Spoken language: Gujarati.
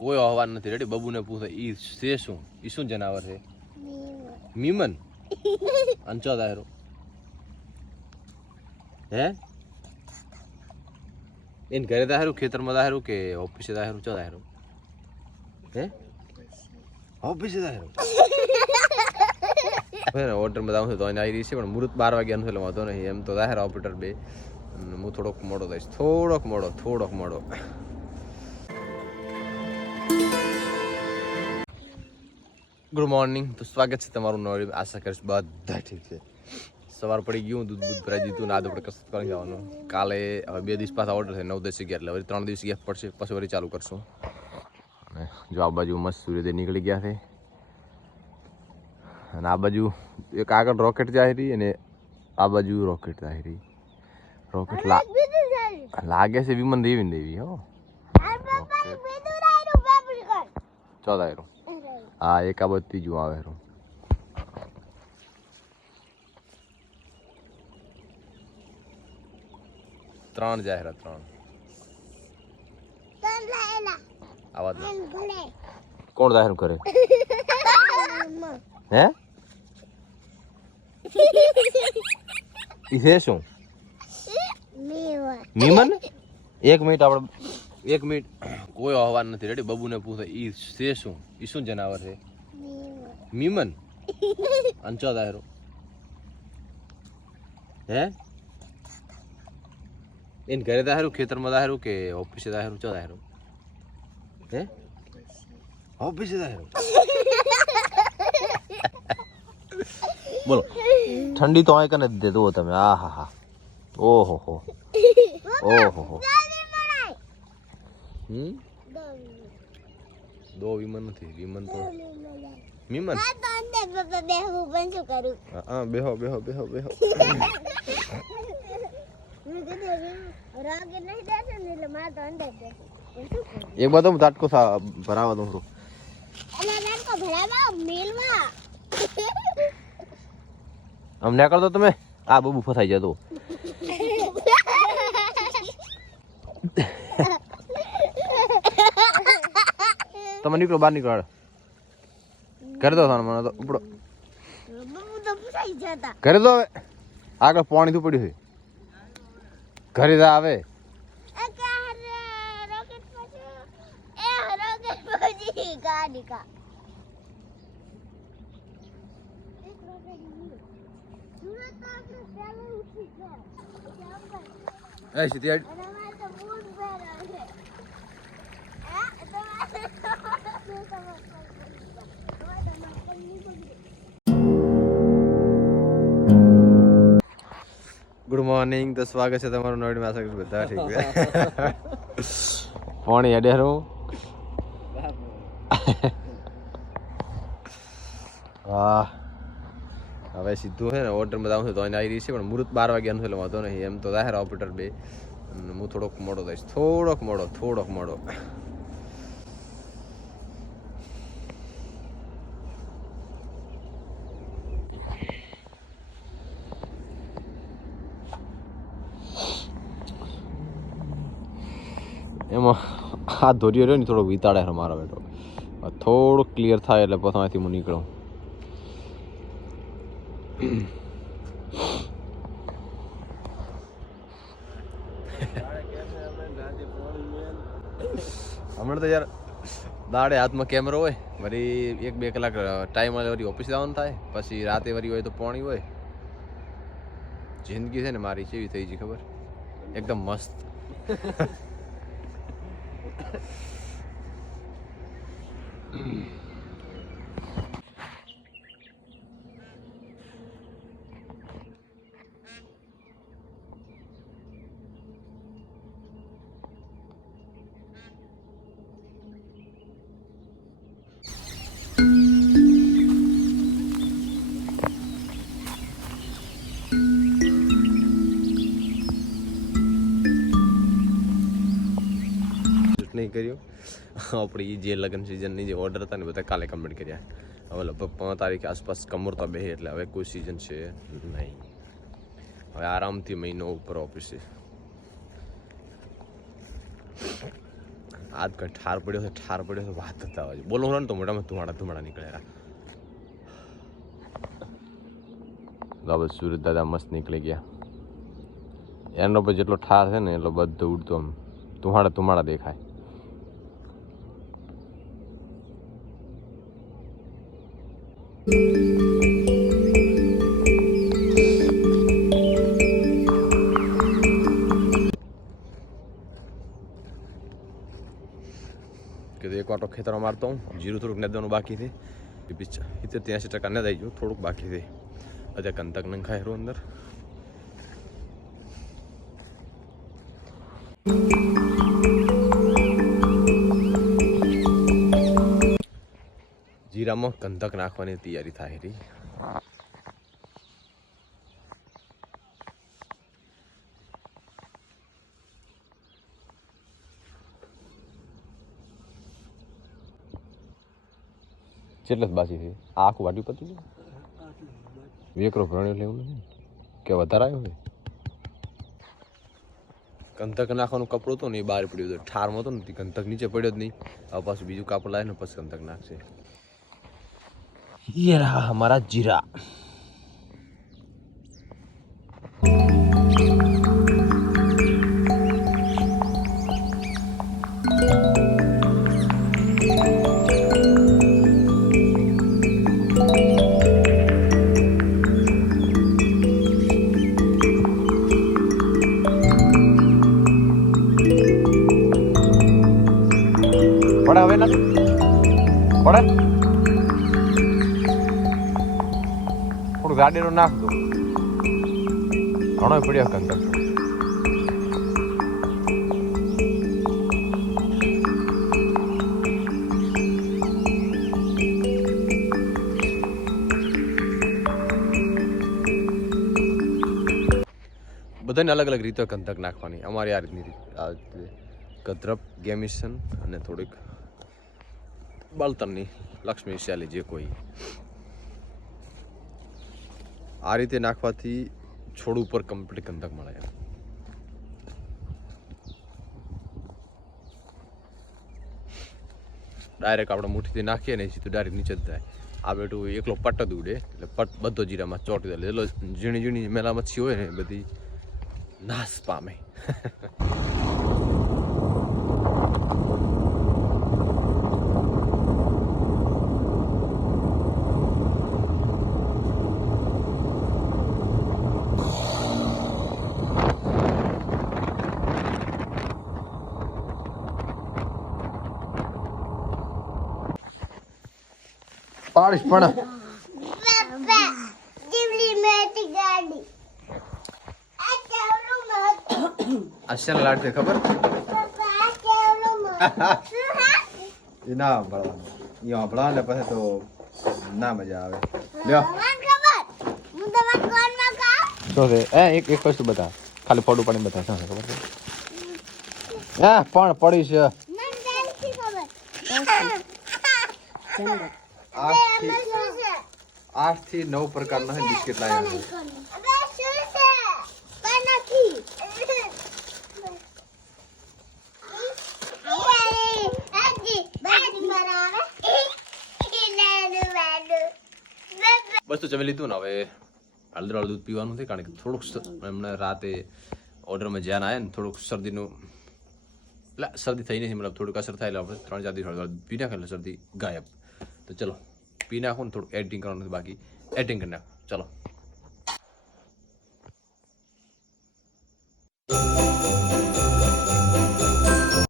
કોઈ આહવાન નથી. રેડી? બબુને પૂછે ઈ છે શું? ઈ શું જનાવર છે? મીમન. અંચો દાયરો હે? એને ઘરે દાયરું, ખેતરમાં દાયરું કે ઓફિસે દાયરું? ચો દાયરું? હે? ઓફિસે દાયરું. ઓર્ડર માં જાઉં છું તો એને આવી રહી છે, પણ મુહૂર્ત 12 વાગ્યાનું છે એટલે વાંધો નહીં. એમ તો દાયરા ઓપરેટર બે. હું થોડોક મોડો થઈશ, થોડોક મોડો. Good morning. તો સ્વાગત છે તમારું નવી. આશા કરીશ બધા ઠીક છે. સવાર પડી ગયું, દૂધ ભરાઈ દીધું ને આજ આપણે કસરત કરી જવાનું. કાલે હવે 2 દિવસ પાછા ઓર્ડર છે, 9-10 11 એટલે હવે 3 દિવસ ગેપ પડશે, પછી વળી ચાલુ કરશું. અને જો આ બાજુ મસ્ત સૂર્યોદય નીકળી ગયા છે, અને આ બાજુ એક આગળ રોકેટ જાય રહી અને આ બાજુ રોકેટ જાય રહી. રોકેટ લાગે છે વિમન દેવી હો. ચોદાયરું. હા, એક આ બાજુ ત્રીજું આવે. 3 જાય 3 આવાજ કોણ દાહેર કરે? હે? ઈ છે શું? મીમન. 1 મિનિટ આપણે 1 મિનિટ. કોઈ આહવાન નથી. રેડી? બબુને પૂછે ઈ છે શું? ઈ શું જનાવર છે? મીમન. અંચો દાયરો હે? એને ઘરે દાયરું, ખેતરમાં દાયરું કે ઓફિસે દાયરું? ચો દાયરું? હે? ઓફિસે દાયરું. બોલો. ઠંડી તો આય કને દે દો તમે. આ હા હા. ઓહો હો. દો વિમન નથી. વિમન તો મીમન. હા, બેહો. એક બાદ હું તાટકો ભરાવા દઉં છું. આમ ના કરતો તમે. આ બબુ ફસાઈ જતો. તમે નીકળો, બહાર નીકળો. કરી દો મને તો ઉપડો. કરી દો હવે. આગળ પાણી તો પડ્યું છે. ઘરે જા આવે. Good morning. તો સ્વાગત છે તમારું નવી. આશા કરીશ બધા ઠીક છે. પાણી અડેરું. વાહ. હવે સીધું છે ને ઓર્ડરમાં જાઉં છું તો એને આવી રહી છે, પણ મુહૂર્ત 12 વાગ્યાનું છે એટલે વાંધો નહીં. એમ તો દાયરા ઓપરેટર બે. હું થોડોક મોડો થઈશ, થોડોક મોડો. એમાં આ ધોરીઓ રહ્યો ને થોડોક વિતાડે છે મારો બેટો. થોડુંક ક્લિયર થાય એટલે પછી અહીંથી હું નીકળું. હમણાં તો યાર દાડે હાથમાં કેમેરો હોય, વળી 1-2 કલાક ટાઈમ આવે, વળી ઓફિસ જવાનું થાય, પછી રાતે વળી હોય તો પાણી હોય. જિંદગી છે ને મારી કેવી થઈ ગઈ ખબર? એકદમ મસ્ત. નહીં કર્યું. આપણી જે લગ્ન સિઝનની જે ઓર્ડર હતા ને બધા કાલે કમ્પ્લીટ કર્યા. હવે લગભગ 5 તારીખ આસપાસ કમરતા બે એટલે હવે કોઈ સિઝન છે નહીં. હવે આરામથી મહિનો ઉપર ઓફિસે. આજ કઈ ઠાર પડ્યો છે વાત થતા હોય બોલવું ને તો મોટામાં ધુમાડા નીકળેલા. બસ સુરત દાદા મસ્ત નીકળી ગયા. એનો પર જેટલો ઠાર છે ને એટલો બધો ઉડતો આમ ધુમાડા દેખાય. કે એક વાટો ખેતરમાં મારતો હું જીરું થોડુંક નેદવાનું બાકી છે 70-80% ને દઈ ગયું થોડુંક બાકી છે હજે કંતક નંખાય રહ્યું અંદર. જીરામાં કંતક નાખવાની તૈયારી થાય રહી. કેટલે બાકી છે આ આખું વાટ્યું પતી ગયું. વેકરો ભણ્યો એટલે એવું નથી કે વધારે આવ્યો હોય. કંતક નાખવાનું કપડું હતું ને એ બહાર પડ્યું હતું ઠારમાં હતો ને કંતક નીચે પડ્યો જ નહીં. હવે પાછું બીજું કાપડ લાવે ને પછી કંતક નાખશે. યાર હમારા જીરા પડે હવે નથી પડે થોડું ગાડીનો નાખ દો ઘણો પડ્યો કંતક. બધાને અલગ અલગ રીતે કંતક નાખવાની. અમારી આ રીતની કદ્રપ ગેમિશન અને થોડીક બળતણની લક્ષ્મી શૈલી જે કોઈ આ રીતે નાખવાથી છોડ ઉપર કમ્પ્લીટ કંતક મળે. ડાયરેક્ટ આપણે મુઠ્ઠીથી નાખીએ ને સીધું ડાયરેક્ટ નીચે જ જાય. આ બેઠું એકલો પટ જ ઉડે એટલે પટ બધો જીરામાં ચોંટી જાય એટલે ઝીણી ઝીણી મેલા મચ્છી હોય ને બધી નાશ પામે. પાડીશ પણ અસલ લાડ છે ખબર એ ના ભળવાનું એ ભળવા ને પછી તો ના મજા આવે. લ્યો શું છે એક વસ્તુ બતા ખાલી ફોટો પાડીને બતા શું છે ખબર છે પણ પડી છે 8 થી 9 પ્રકારના બિસ્કિટ લાવ્યા છે. બસ તો જમી લીધું ને હવે હળદર દૂધ પીવાનું છે કારણ કે થોડુંક એમને રાતે ઓર્ડરમાં જ્યાં આવ્યા ને થોડુંક શરદીનું એટલે શરદી થઈ નથી મતલબ થોડુંક અસર થાય એટલે આપણે 3-4 દિવસ પી નાખે એટલે શરદી ગાયબ. તો ચલો પી નાખો ને થોડુંક એડિટિંગ કરવાનું બાકી એડિટિંગ કરી નાખો ચલો.